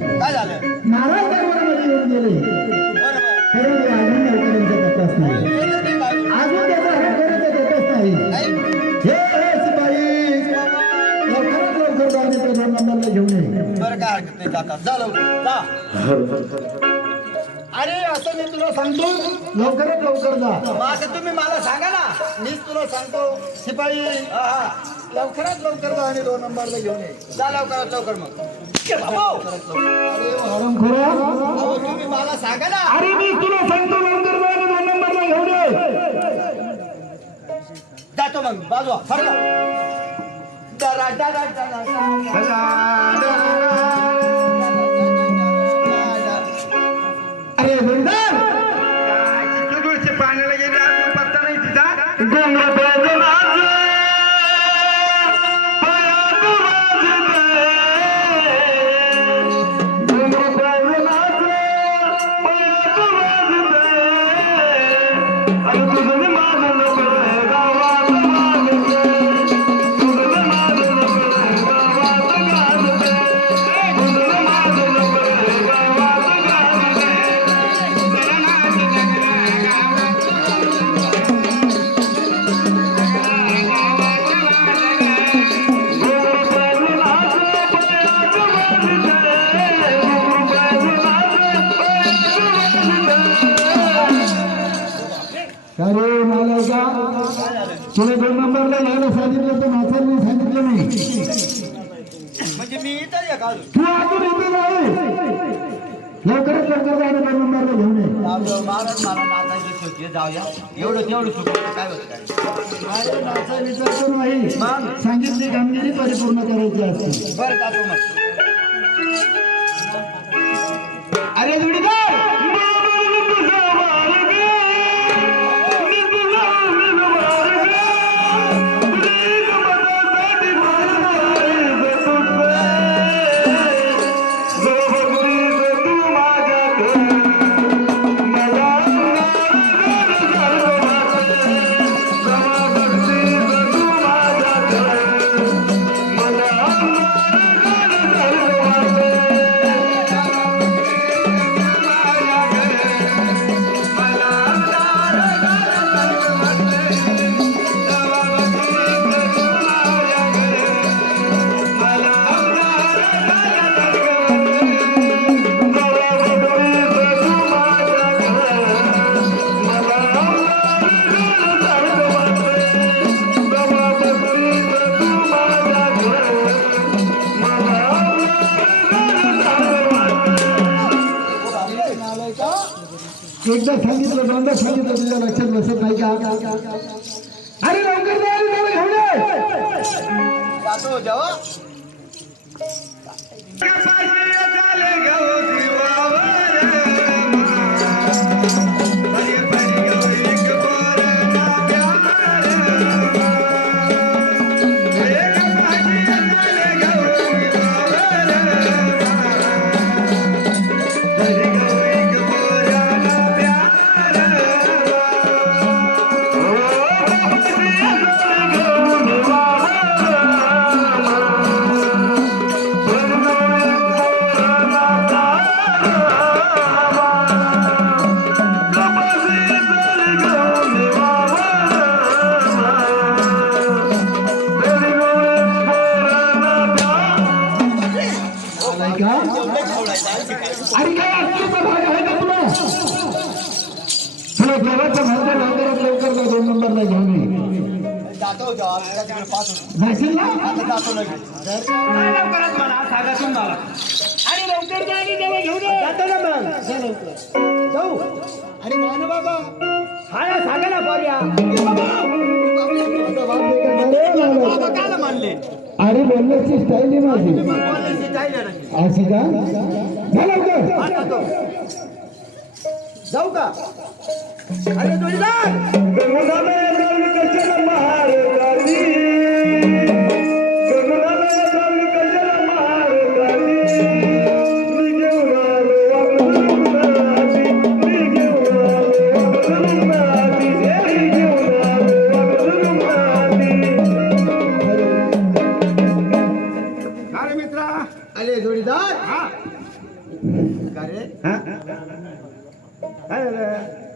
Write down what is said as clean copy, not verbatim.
काय झालं? नाराज दरबारामध्ये येऊन गेले. बरोबर. खरं अजून लवकरांचा तपास नाही. गेलं नाही बाजू. अजून त्याचा लवकरांचा तपास नाही. नाही. हे सिपाही लवकरात लवकर जाऊन त्या 2 नंबरला घेऊन ये. बरं काय हरकत नाही जातात. जा लवकर जा. अरे असं मी तुला सांगतो लवकरात लवकर जा. मग आता तुम्ही मला सांगा ना. मीच तुला सांगतो सिपाही हा हा. लवकरात लवकर जा आणि 2 नंबरला घेऊन ये. जा लवकरात लवकर मग. बाबू. अरे हरामखोरा. अहो तुम्ही मला सांगा ना. अरे मी तुला सांगतो लवकर जा आणि 2 नंबरला घेऊन ये. जातो मग बाजू फरला. डरा डरा डरा. अरे जोडीदार पाण्याला गेले अजून पत्ता नाही तिचा. अरे मला का तुला 2 नंबरला यायला सांगितलं तर म्हातारने सांगितलं नाही. म्हणजे मी इथं आहे का अजून? तू अजून इथे नाही. लवकरात लवकर जा आणि 2 नंबरला घेऊन ये. महाराज मला नाचायची होती. जाऊया एवढं तेवढं चुकलं काय होत काय. अरे नाचा विचार करू नाही. सांगितली कामगिरी परिपूर्ण करायची असते. बरं जातो मग. अरे जोडीदार एकदा सांगितलं 2दा सांगितलं तुझ्या लक्षात बसत नाही का? अरे लवकर जा आणि त्याला घेऊन ये. जातो जेव्हा. अरे काय आजचा भाग आहे का तुला? तुला देवाचं म्हणतो लवकरात लवकर जा 2 नंबरला घेऊन ये. जातो जेव्हा आपल्याला तिकडे पाहत होतो. जाशील ना? आता जातो लगेच. लवकरच म्हणा सांगा तुम्ही मला. अरे लवकर जा आणि त्याला घेऊन ये. जातो ना मग. जा लवकर. जाऊ. अरे काय ना बाबा हा सांगा ना पर्या. बाबा काला मानले. अरे बोलण्याची स्टाईल आहे माझी. बोलायची चालले ना. अशी का? जा लवकर. हा जातो. जाऊ का? अरे जोडीदार. अरे जोडीदार का रे हा काय झालं